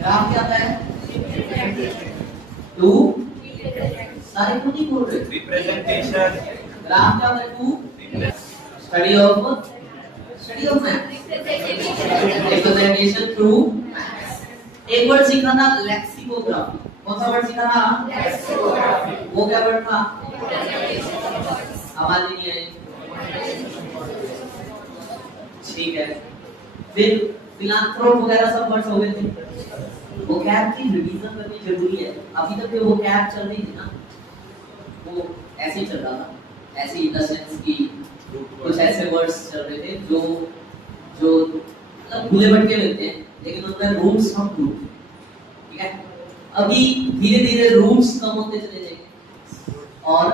Graph क्या होता है? टू सारे को नहीं बोल रहे। रिप्रेजेंटेशन। ग्राफ क्या होता है? To study of math. Representation through. एक वर्ड सीखा था लेक्सिकोग्राफी। कौन सा वर्ड सीखा था? लेक्सिकोग्राफी। वो क्या वर्ड था? आवाज ही नहीं आई। ठीक है, फिर फिलांथ्रोप वगैरह सब वर्ड्स हो गए थे। वोकैब की रिवीजन करनी जरूरी है। अभी तक जो वोकैब चल रही थी ना, वो ऐसे ही चल रहा था, ऐसे इन द सेंस की कुछ ऐसे वर्ड्स चल रहे थे जो जो मतलब भूले भटके रहते हैं, लेकिन उनका रूट्स हम भूल गए। ठीक है, अभी धीरे धीरे रूट्स कम होते चले जाएंगे और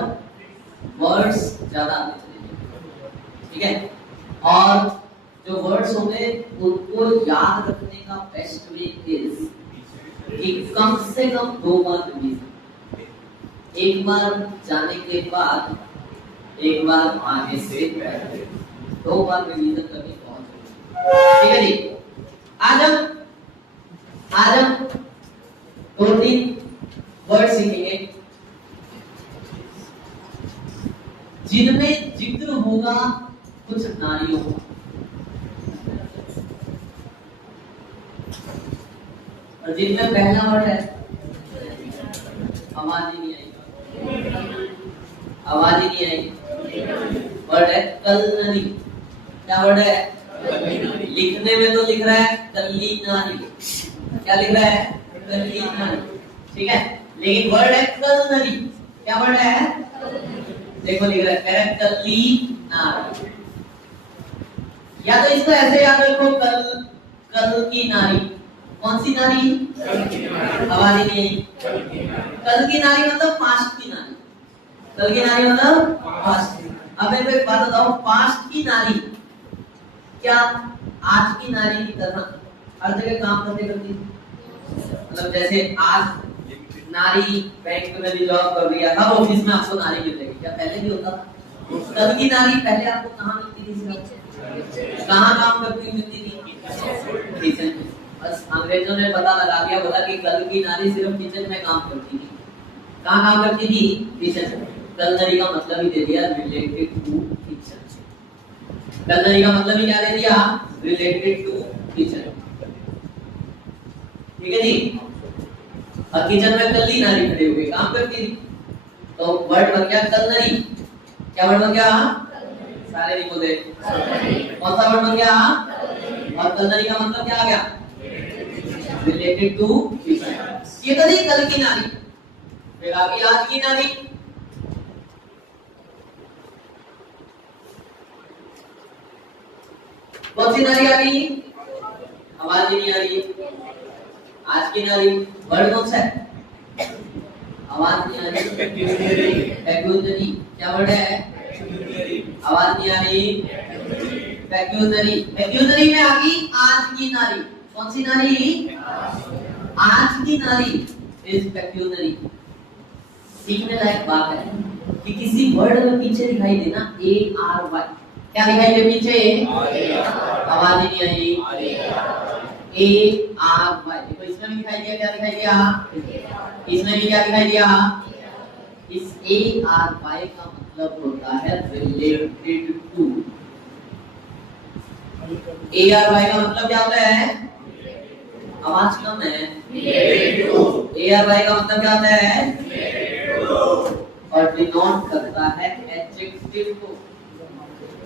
वर्ड्स ज्यादा आते चले जाएंगे। ठीक है, और जो वर्ड्स होंगे उनको याद रखने का बेस्ट वे इज कि कम से कम 2 बार रिवीजन। एक बार जाने के बाद एक बार आगे से पहले 2 बार रिवीजन करनी बहुत। ठीक है जी, आज हम 2-3 वर्ड सीखेंगे जिनमें जिक्र होगा कुछ नारियों का। और जिनमें पहला वर्ड है, आवाज ही नहीं आई, आवाज ही नहीं आई। वर्ड है कलनरी। क्या वर्ड है? लिखने में तो लिख रहा है कल्ली नारी। क्या लिख रहा है? कल्ली नारी। ठीक है, लेकिन वर्ड है कलनरी। क्या वर्ड है? देखो लिख रहा है कल्ली नारी। या तो इसको ऐसे याद रखो, कल की नारी। कौन सी नारी? आवाज ही नहीं आई। कल की नारी मतलब पास्ट की नारी। कल की नारी मतलब पास्ट। अब मेरे को एक बात बताओ, पास्ट की नारी क्या आज की नारी की तरह हर जगह काम करते करती? मतलब जैसे आज नारी बैंक में भी जॉब कर रही है, हर ऑफिस में आपको नारी मिल जाएगी, क्या पहले भी होता था? कल की नारी पहले आपको कहाँ मिलती थी? कहाँ काम करती मिलती थी? किचन में। बस अंग्रेजों ने पता लगा दिया, बोला कि कल की नारी सिर्फ किचन में काम करती थी। कहाँ काम करती थी? किचन में। कलनरी का मतलब ही दे दिया रिलेटेड टू किचन। कलनरी का मतलब ही क्या दे दिया? Related to kitchen. ठीक है जी, और किचन में कल्ली नारी खड़े हुए काम करती थी, तो वर्ड बन गया कलनरी। क्या वर्ड बन गया? सारे नहीं बोले। कौन सा वर्ड बन गया? और कलनरी का मतलब क्या आ गया? Related to kitchen. ये तो नहीं कल की नारी, फिर आगे आज की नारी। कौन सी नारी आ गई? आवाज ही नहीं आ रही। आज की नारी वर्ड कौन सा है? आवाज नहीं आ रही। पैक्यूजरी। क्या वर्ड है? आवाज नहीं आ रही। पैक्यूजरी। पैक्यूजरी में आ गई आज की नारी। कौन सी नारी? आज की नारी इज पैक्यूजरी। सीखने लायक बात है कि किसी वर्ड में पीछे दिखाई देना ARY। क्या दिखाई दे पीछे? आवाज ही नहीं आई। ARY। देखो इसमें भी दिखाई दिया। क्या दिखाई दिया? इसमें भी क्या दिखाई दिया? इस ARY का मतलब होता है रिलेटेड टू। ARY का मतलब क्या होता है? आवाज कम है। ARY का मतलब क्या होता है? और डिनोट करता है एडजेक्टिव को।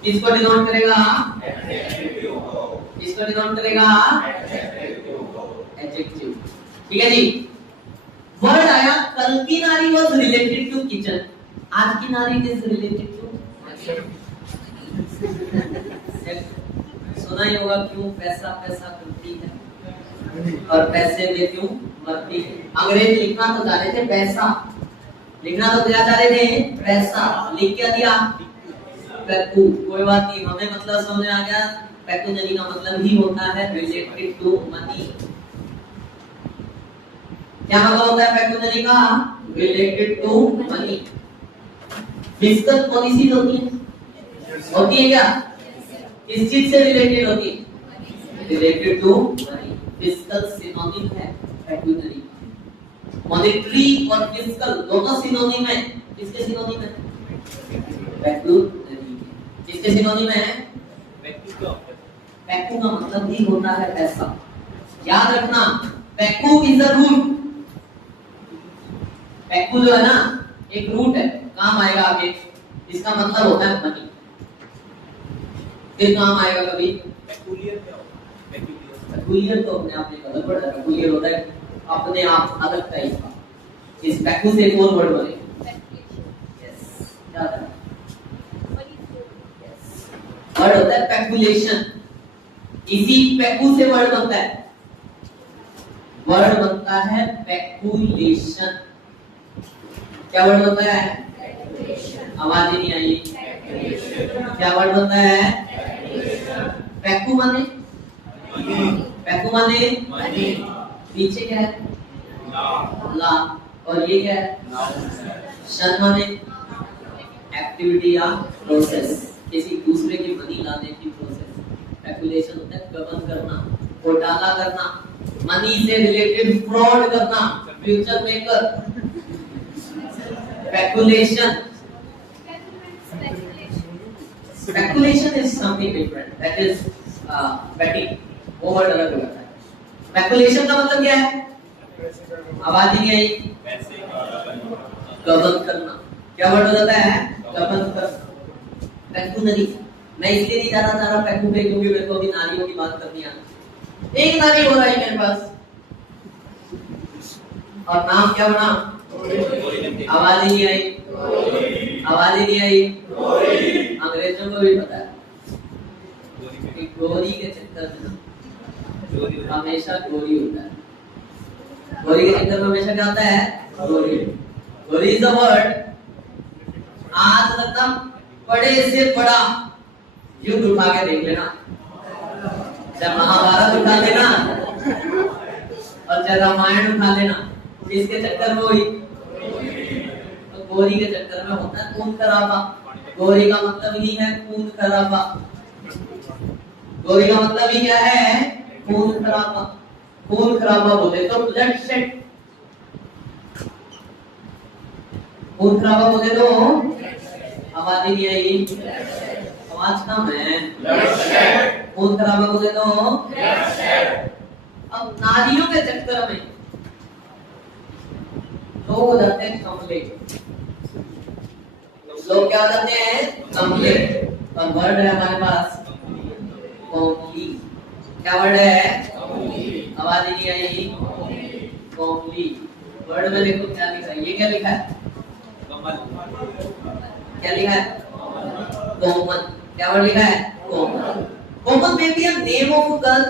किसको डिनोट करेगा? किसको डिनोट करेगा? एडजेक्टिव। ठीक है जी, वर्ड आया कल की नारी वाज रिलेटेड टू किचन। आज की नारी इज रिलेटेड टू। सुना ही होगा क्यों पैसा पैसा करती है और पैसे में क्यों मरती है। अंग्रेज लिखना तो चाह रहे थे पैसा, लिखना तो क्या चाह रहे थे? पैसा। लिख क्या दिया? पैकू। कोई बात नहीं, हमें मतलब समझ आ गया। पैक्यूजरी का मतलब ही होता है रिलेटेड टू मनी। क्या मतलब होता है पैक्यूजरी का? Related to money. Fiscal policies होती है क्या? किस चीज से रिलेटेड होती है? Related to money. Fiscal synonym है पेक्यूलियरी। मॉनेटरी और फिस्कल दोनों सिनोनिम है। किसके सिनोनिम है? पेक्यूलियरी। किसके सिनोनिम है? पेक्यू का मतलब भी होता है पैसा। याद रखना, पेक्यू इज अ रूट। पेक्यू जो है ना एक रूट है, काम आएगा आगे। इसका मतलब होता है मनी। फिर काम आएगा कभी। पेक्यूलियर क्या होता है? पेक्यूलियर तो अपने आप में अलग वर्ड है। पेक्यूलियर होता है अपने आप अलग टाइप का। इस पेक्यू से एक और वर्ड बने। यस, क्या है? वर्ड होता है पेक्यूलेशन। इसी पेक्यू से वर्ड बनता है। वर्ड बनता है पेक्यूलेशन। क्या वर्ड बनता है? आवाज ही नहीं आई। क्या वर्ड बनता है? पेक्यू माने? पेक्यू माने पीछे क्या है? ला। और ये क्या है? शन माने एक्टिविटी या प्रोसेस, किसी दूसरे की मनी लाने की प्रोसेस। स्पेकुलेशन होता है गबन करना, घोटाला करना, मनी से रिलेटेड फ्रॉड करना, future maker. Speculation. Speculation is something different. That is betting. वो वर्ड अलग होता है। Speculation का मतलब क्या है? आवाज ही नहीं आई। गबन करना। क्या वर्ड होता है? गबन करना। पेक्यूलरी। मैं इसलिए नहीं जाना चाह रहा पेक्यू पे क्योंकि मेरे को अभी नारियों की बात करनी है। एक नारी हो रहा है मेरे पास और नाम क्या बना? आवाज ही नहीं आई। आवाज ही नहीं आई। अंग्रेजों को भी पता है कि गोरी के चक्कर में हमेशा गोरी होता है। गोरी के चक्कर में हमेशा क्या होता है? गोरी। गोरी इज द वर्ड। आज मतलब बड़े से बड़ा युद्ध उठा के देख लेना, जब महाभारत उठा लेना और जब रामायण उठा लेना, इसके चक्कर में हुई तो गोरी के चक्कर में होता है खून खराबा। गोरी का मतलब ही है खून खराबा। गोरी का मतलब ही क्या है? खून खराबा। खून खराबा बोले तो ब्लड शेड। खून खराबा बोले तो आवाज ही नहीं आई। आवाज कम है। खून खराबा बोले तो अब नारियों के चक्कर में लोग हो जाते हैं कमले। लोग क्या हो जाते हैं? कमले। और वर्ड है हमारे पास कॉम्पली। क्या वर्ड है? आवाज ही नहीं आई। कॉम्पली। वर्ड में देखो क्या लिखा है। ये क्या लिखा है? क्या लिखा है? कॉमन। क्या वर्ड लिखा है? कॉमन। कॉमन में भी नेम ऑफ गर्ल,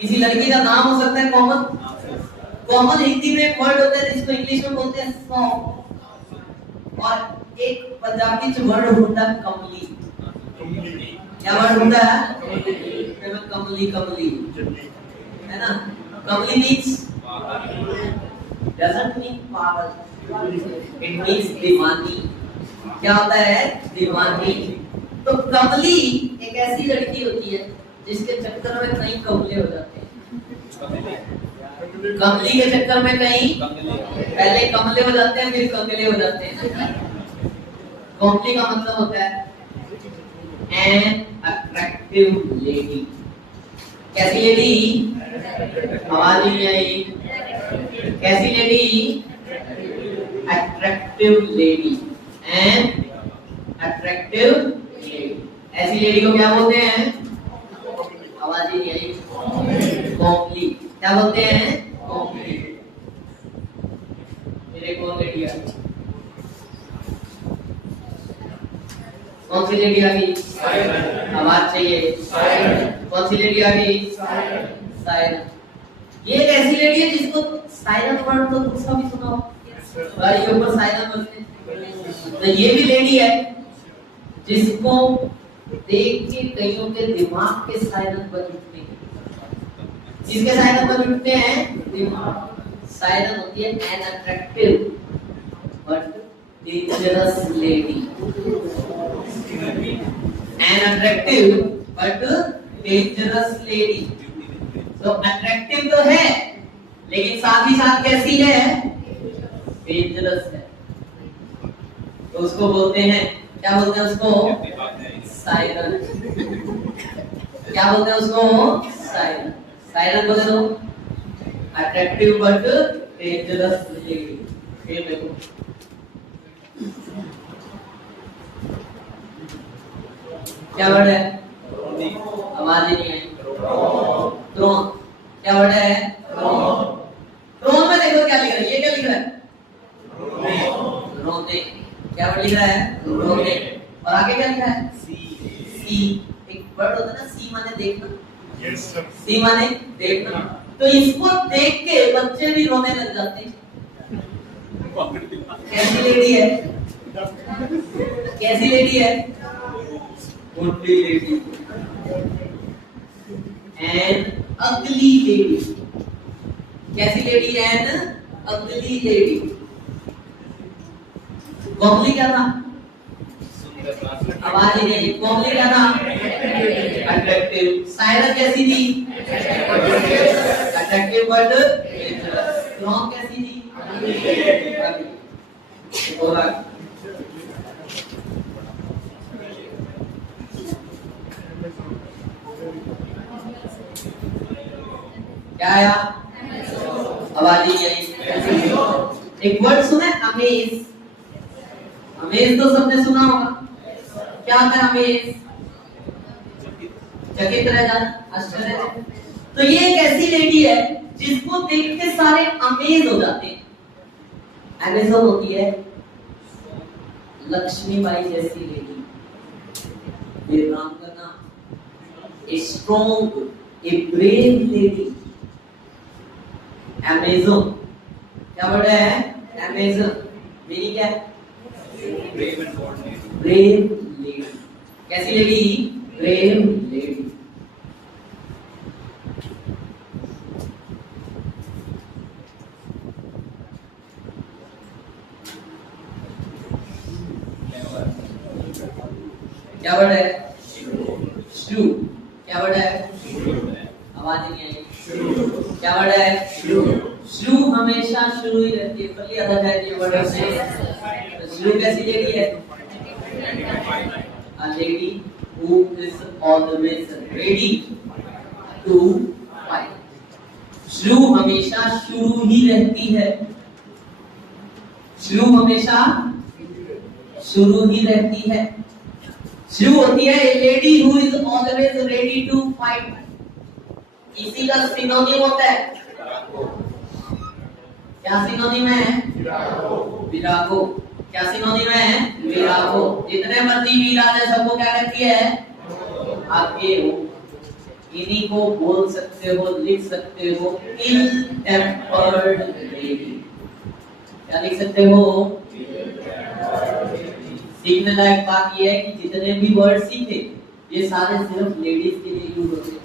किसी लड़की का नाम हो सकता है कॉमन। कॉमन हिंदी में एक वर्ड होता है जिसको इंग्लिश में बोलते हैं सॉफ्ट, और एक पंजाबी च वर्ड होता है कमली। क्या वर्ड होता है? कमली। कमली है ना। कमली मींस डजंट मीन पागल, इट मींस दीवानी। क्या होता है? दीवानी। तो कमली एक ऐसी लड़की होती है जिसके चक्कर में कई कमले हो जाते हैं। कमली के चक्कर में कहीं पहले कमले हो जाते हैं, फिर कमले हो जाते हैं। कमली का मतलब होता है एन अट्रैक्टिव लेडी। कैसी लेडी? आवाज नहीं आई। कैसी lady? Attractive lady. An attractive lady. ऐसी लेडी को क्या बोलते हैं? आवाज ही नहीं आई। कॉम्पली। क्या बोलते हैं? कॉम्पली। मेरे कौन लेडी आ गई? कौन सी लेडी आ गई? आवाज चाहिए। कौन सी लेडी आ गई? सायरन। ये एक ऐसी लेडी है जिसको सायरन वर्ड तो दूसरा भी सुना हो। गाड़ी के ऊपर सायरन बोलते हैं। तो ये भी लेडी है जिसको देख के कईयों के दिमाग के सायरन बज उठते हैं। जिसके सायरन बज उठते हैं दिमाग। सायरन होती है an attractive but dangerous lady. An attractive but dangerous lady. तो अट्रैक्टिव तो है लेकिन साथ ही साथ कैसी है, डेंजरस है। तो उसको बोलते हैं, क्या बोलते हैं उसको, सायरन। क्या बोलते हैं उसको, सायरन। सायरन बोले तो अट्रैक्टिव बट डेंजरस लेडी। ये देखो क्या वर्ड है, आवाज ही नहीं आई। ड्रोन। क्या वर्ड है, ड्रोन में देखो क्या लिख रहा है, ये क्या लिख रहा है, रोने। क्या वर्ड लिख रहा है, रोने। और आगे क्या लिखा है, सी। एक वर्ड होता है ना, सी माने देखना। Yes sir. सी माने देखना। तो इसको देख के बच्चे भी रोने लग जाते हैं। कैसी लेडी है, कैसी लेडी है, Only lady, an ugly lady। कैसी lady, an ugly lady। Calmly क्या था, आवाज ही नहीं, कॉमली क्या था, अट्रैक्टिव। सायरन कैसी थी, अट्रैक्टिव बट स्ट्रॉन्ग। कैसी थी, क्या आया, आवाज ही नहीं। एक वर्ड सुने, अमेज। अमेज तो सबने सुना होगा। क्या होता है अमेज, चकित रह जाना, आश्चर्य। तो ये एक ऐसी लेडी है जिसको देख के सारे अमेज हो जाते हैं। अमेजन होती है लक्ष्मीबाई जैसी लेडी, ये नाम का नाम, a strong, a brave lady. Amazon क्या वर्ड है, अमेजन मीनिंग क्या है, ब्रेव लेडी। कैसी लेडी, ब्रेव लेडी। क्या वर्ड है, श्रू। क्या वर्ड है, आवाज नहीं आई। क्या वर्ड है, श्रू। हमेशा शुरू ही रहती है, पहले आता है ये वर्ड से। तो श्रू कैसी लेडी है, a lady who is always ready to fight। श्रू हमेशा शुरू ही रहती है, श्रू हमेशा शुरू ही रहती है। श्रू होती है a lady who is always ready to fight। इसी का सिनोनिम होता है, क्या सिनोनिम है, विरागो। क्या सिनोनिम है, विरागो। जितने मर्जी वीर आ जाए सबको क्या कहती है, आगे हो। इन्हीं को बोल सकते हो, लिख सकते हो, इल टेम्पर्ड लेडी। क्या लिख सकते हो, सीखने लायक बात यह है कि जितने भी वर्ड सीखे ये सारे सिर्फ लेडीज के लिए यूज होते हैं,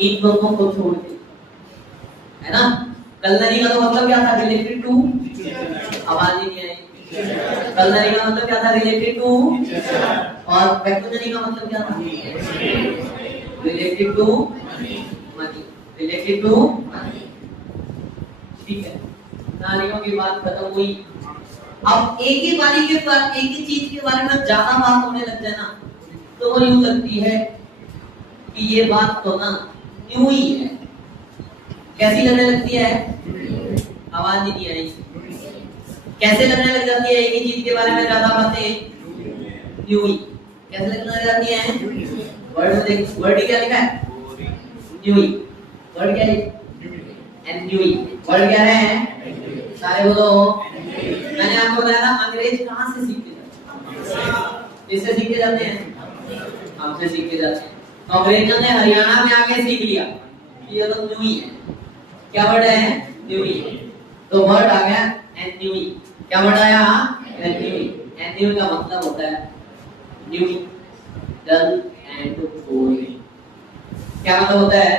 इन दोनों को छोड़ के, है ना। कलनरी का तो मतलब क्या था, रिलेटेड टू, आवाज ही नहीं आई। कलनरी का मतलब क्या था, रिलेटेड टू। और पैक्टोनरी का मतलब क्या था, related to money, related to money. ठीक है, नारियों की बात खत्म हुई। अब एक ही बारी के बाद एक ही चीज के बारे में ज्यादा बात होने लग जाए ना, तो वो यूं लगती है कि ये बात तो ना यूं ही है। कैसी लगने लगती है, आवाज ही नहीं आई। कैसे लगने लग जाती है, एक ही चीज के बारे में ज्यादा बातें, यूं ही। कैसे लगने लग जाती है, वर्ड देख, वर्ड क्या लिखा है, यूं ही। वर्ड क्या है, एंड यूं ही। वर्ड क्या है, सारे बोलो। मैंने आपको बताया था अंग्रेज कहां से सीखते हैं, किससे सीख के जाते हैं, हमसे सीख के जाते हैं। तो अंग्रेजों ने हरियाणा में आके सीख लिया ये तो न्यू ही है। क्या वर्ड है, न्यू ही। तो वर्ड आ गया एंड न्यू ही। क्या वर्ड आया, and new he. And new का मतलब होता है न्यू, डल एंड बोरिंग। क्या मतलब होता है,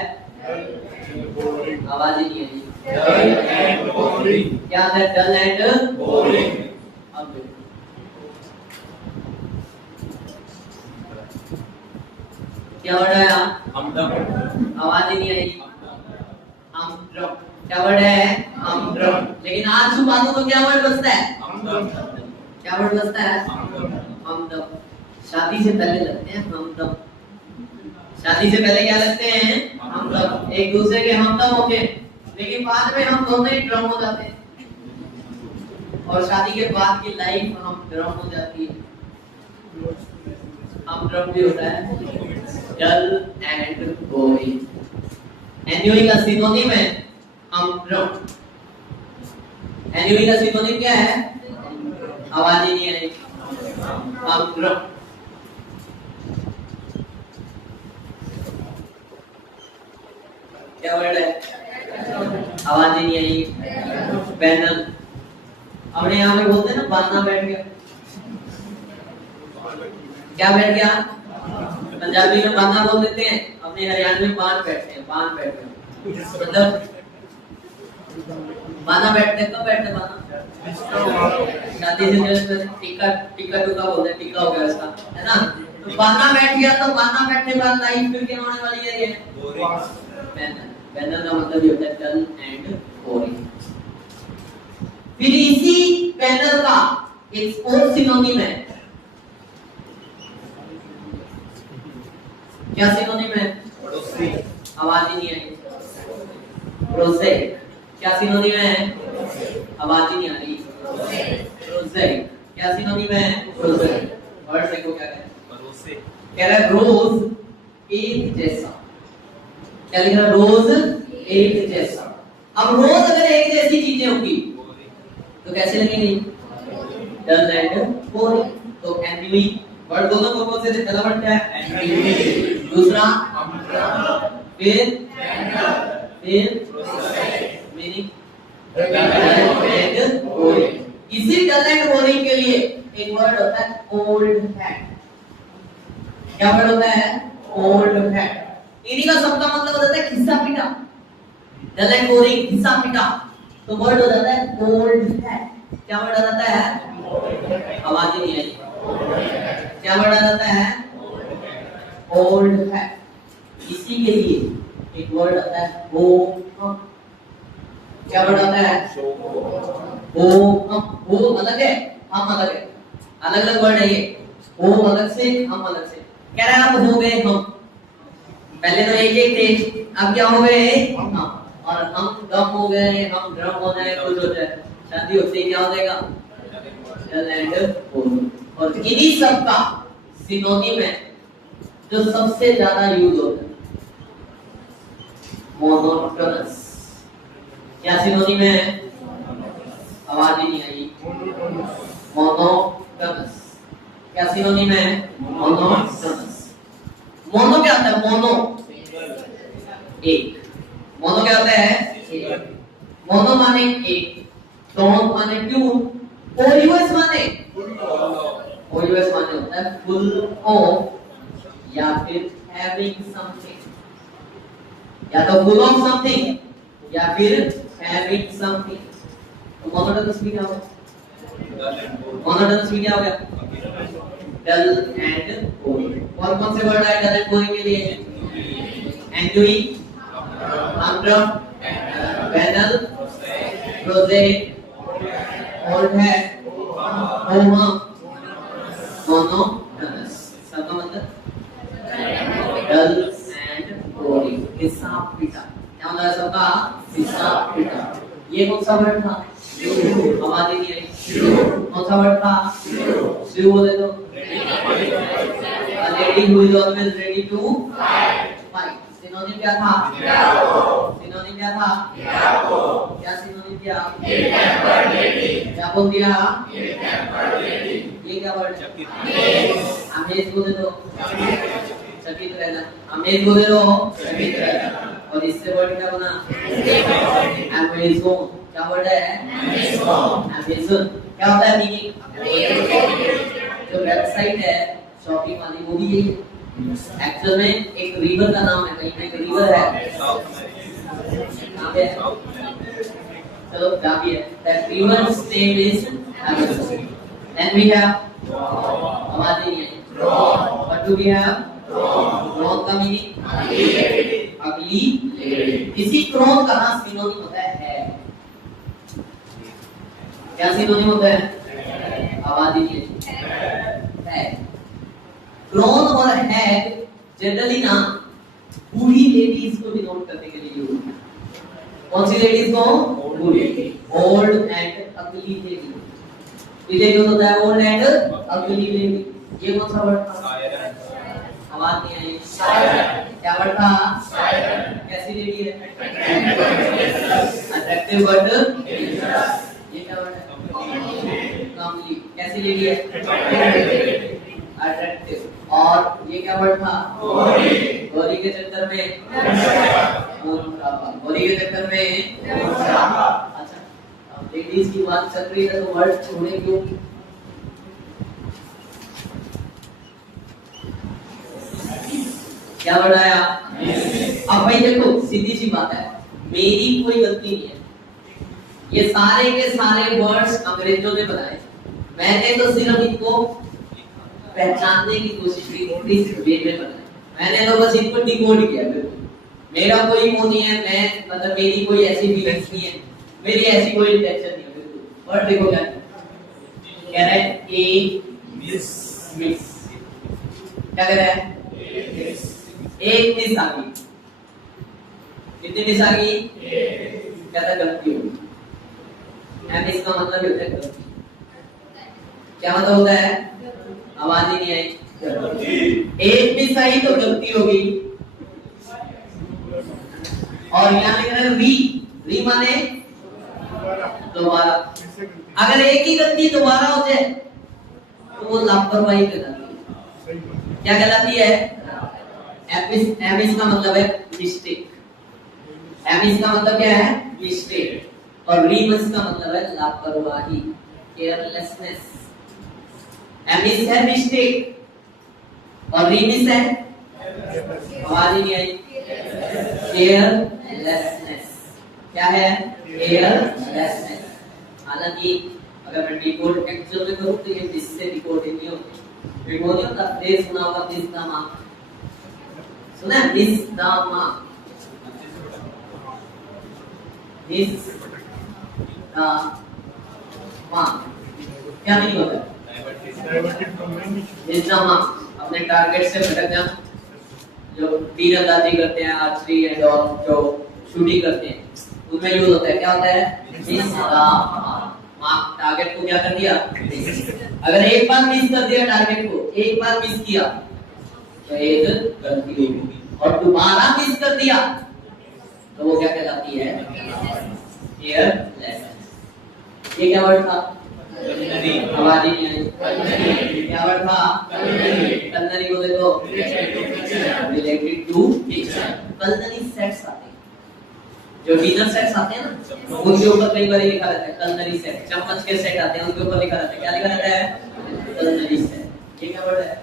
आवाज ही नहीं है, डल एंड बोरिंग। क्या है, डल एंड बोरिंग। अब क्या वर्ड आया, हमदम। आवाज ही नहीं आई, हमदम। क्या वर्ड है? हमदम। लेकिन आज छुपा दो तो क्या वर्ड बचता है? क्या वर्ड बचता है? हमदम। शादी से पहले लगते हैं हमदम। शादी से पहले क्या लगते हैं? हमदम। एक दूसरे के हमदम होके, लेकिन बाद में हम दोनों ही ड्रम हो जाते हैं, और शादी के बाद की लाइफ हम ड्रम हो जाती है। हम ड्रम भी होता है डल एंड बोरिंग। एन्युई का सिनोनिम है हम ड्रम। एन्युई का सिनोनिम क्या है? आवाज ही नहीं आई। हम ड्रम। क्या वर्ड है? आवाज ही नहीं आई। पैनल। अपने यहाँ में बोलते हैं ना, बांधना बैठ गया। क्या बैठ गया? पंजाबी में बांधना बोल देते हैं, अपने हरियाणा में बांध बैठते हैं। बांध बैठ गया मतलब बांधना बैठते हैं। कब बैठते हैं बांधना? शादी से जस्ट टिक्का टिक्का टुका बोलते हैं, टिक्का हो गया इसका, है ना? तो बांधना बैठ गया, तो बांधना बैठने के बाद लाइफ फिर क्या होने वाली है? ये पैनल। पैनल का मतलब ये होता है डल एंड बोरिंग। फिर इसी पैनल का एक और सिनोनिम है। क्या सिनोनिम है? आवाज ही नहीं आई। प्रोसेक। क्या सिनोनिम है? आवाज ही नहीं आ रही। प्रोसेक। क्या सिनोनिम है? प्रोसेक। वर्ड देखो क्या है? कह रहा है रोज एक जैसा। क्या लिख रहा है? रोज एक जैसा। अब रोज अगर एक जैसी चीजें होंगी तो कैसे लगेंगी? Dull and boring. तो एन्युई वर्ड दोनों पर्पस से पहला वर्ड क्या है? एन्युई। दूसरा फिर मीनिंग डल एंड बोरिंग। इसी डल एंड बोरिंग के लिए एक वर्ड होता है ओल्ड हैट। क्या वर्ड होता है? Old hat. इन्हीं का सबका मतलब हो जाता है खिस्सा पिटा। डल एंड बोरिंग, खिस्सा पिटा, तो वर्ड हो जाता है ओल्ड हैट। क्या वर्ड आ जाता है? आवाज ही नहीं आई। क्या वर्ड आ जाता है? Old hat. इसी के लिए एक वर्ड आता है हो। क्या वर्ड आता है? हो। हो अलग है, हम अलग है। अलग अलग वर्ड है ये। हो अलग से, हम अलग से। कह रहा है अब हो गए हम। पहले तो एक एक थे, अब क्या हो गए? हम। और हम दम हो गए, हम ड्रम हो जाए, कुछ हो जाए। शादी होते ही क्या हो जाएगा? Dull and boring. और इन्हीं सब का सिनोनिम है जो सबसे ज्यादा यूज होता है, मोनोटोनस। क्या सिनोनिम है? आवाज ही नहीं आई। मोनोटोनस। क्या सिनोनिम है? मोनोटोनस। मोनो क्या होता है? मोनो एक। मोनो क्या होता है? एक। मोनो माने एक, टोन माने ट्यून, ओयूएस माने ओयूएस माने होता है फुल ऑफ या फिर हैविंग समथिंग, या तो फुल ऑफ समथिंग या फिर हैविंग समथिंग। तो मोनोटोनस भी क्या होगा? मोनोटोनस भी क्या हो गया? Dull and boring. और कौन से वर्ड आए डल एंड बोरिंग के लिए? Ennui, humdrum, banal, project, old hat, home, monotonous. सबका मतलब डल एंड बोरिंग, हिसाब पिटा। क्या मतलब है सबका? हिसाब पिटा। ये कौन सा वर्ड था? आवाज ही नहीं आई। कौन सा वर्ड था? शिव बोले तो lady who is always ready to fight. Synonym क्या था? सिनोनिम क्या था? क्या सिनोनिम क्या? क्या बोल दिया? ये क्या वर्ड? अमेज बोले तो चकित रहना। अमेज बोले तो चकित रहना। और इससे वर्ड क्या बना? अमेज़न। क्या वर्ड है? अमेज़न। क्या होता है मीनिंग? जो वेबसाइट है शॉपिंग वाली, वो भी यही है। एक्चुअल में एक रिवर का नाम है, कहीं पे एक रिवर है। कहाँ पे? चलो जहाँ भी है। That river's name is Amazon. Then we have आवाज नहीं है। What do we have? क्रोध का मीनिंग अगली। इसी क्रोध का ना सिनोनिम होता है क्या सिनोनिम होता है? आवाज ही नहीं है। क्रोन और हैग जनरली ना बूढ़ी लेडीज को डिनोट करने के लिए यूज होता है। कौन सी लेडीज को? बूढ़ी, ओल्ड एंड अगली लेडी। इसे यूज होता है ओल्ड एंड अगली लेडी। ये कौन सा वर्ड था? आवाज नहीं आई। क्या वर्ड था? कैसी लेडी है? Attractive word. ये क्या वर्ड है? कमली। कैसी लेडी है? अट्रैक्टिव। और ये क्या वर्ड था? गौरी के चक्कर में गौरी के चक्कर में। अच्छा, अब लेडीज की बात चल रही है तो वर्ड छोड़े क्यों? क्या वर्ड आया? अब भाई देखो सीधी सी बात है, मेरी कोई गलती नहीं है। ये सारे के सारे वर्ड्स अंग्रेजों ने बनाए, मैंने तो सिर्फ इनको पहचानने की कोशिश की, इस वे में बनाया। मैंने तो बस इनको डिकोड किया। मेरा कोई वो नहीं है, मैं मतलब मेरी कोई ऐसी फीलिंग्स नहीं है, मेरी ऐसी कोई इंटेंशन नहीं है। बिल्कुल वर्ड देखो क्या कह रहा है? ए मिस। क्या कह रहा है? एक मिस आ गई। कितनी मिस आ गई? कहता गलती होगी। मिस का मतलब होता है गलती। क्या मतलब होता है? आवाज ही नहीं आई। एक मिस आई तो गलती होगी। और यहाँ लिख रहा है री। री माने दोबारा। अगर एक ही गलती दोबारा हो जाए तो वो लापरवाही कहलाती है। क्या कहलाती है? एमिस का मतलब है मिस्टेक। एमिस का मतलब क्या है? मिस्टेक। और रीमस का मतलब है लापरवाही, केयरलेसनेस। एमिस है मिस्टेक और रीमिस है आवाज ही नहीं आई। केयरलेसनेस। क्या है? केयरलेसनेस। हालांकि अगर मैं डिकोड एक्चुअल में करूं तो ये दिस से डिकोड नहीं होता। डिकोड नहीं होता। फ्रेज सुना होगा दिस द मार्क। सुना this the mark. This the mark क्या नहीं होता? This the mark. अपने टारगेट से भटक जाना। जो तीरंदाजी करते हैं, आर्चरी एंड ऑल जो शूटिंग करते हैं, उसमें यूज होता है। क्या होता है? This the mark. टारगेट को क्या कर दिया? अगर एक बार मिस कर दिया टारगेट को, एक बार मिस किया तो एक गलती होगी, और दोबारा मिस कर दिया तो वो क्या कहलाती है? केयरलेस। ये क्या वर्ड था? आवाज ही नहीं आई। क्या वर्ड था? कलनरी को देखो, रिलेटेड टू कलनरी सेट्स आते हैं। जो डिनर सेट्स आते हैं ना, उनके ऊपर कई बार लिखा रहता है कलनरी सेट। चम्मच के सेट आते हैं, उनके ऊपर लिखा रहता है। क्या लिखा रहता है? Culinary set. ये क्या वर्ड है?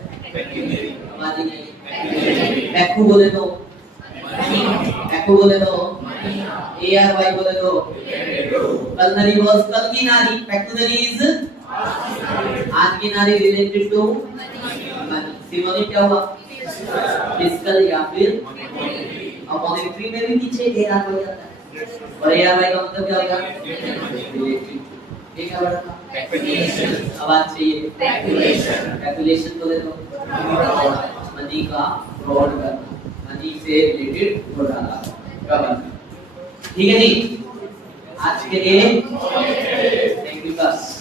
आवाज ही नहीं। पैकू बोले तो, पैकू बोले तो, ARY बोले तो, कलनरी वाज कल की नारी, पैकुनरी इज आज की नारी, रिलेटेड टू मनी। सिनोनिम क्या हुआ? फिजिकल या फिर मॉनेटरी में भी पीछे ARY आता है। और ARY का मतलब क्या होगा? रिलेटेड। ये क्या वर्ड था? कैलकुलेशन। आवाज चाहिए। कैलकुलेशन। कैलकुलेशन बोले तो मनी का फ्रॉड करना, मनी से रिलेटेड घोटाला करना। ठीक है जी, आज के लिए थैंक यू बस।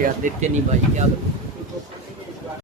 यार देखते नहीं भाई क्या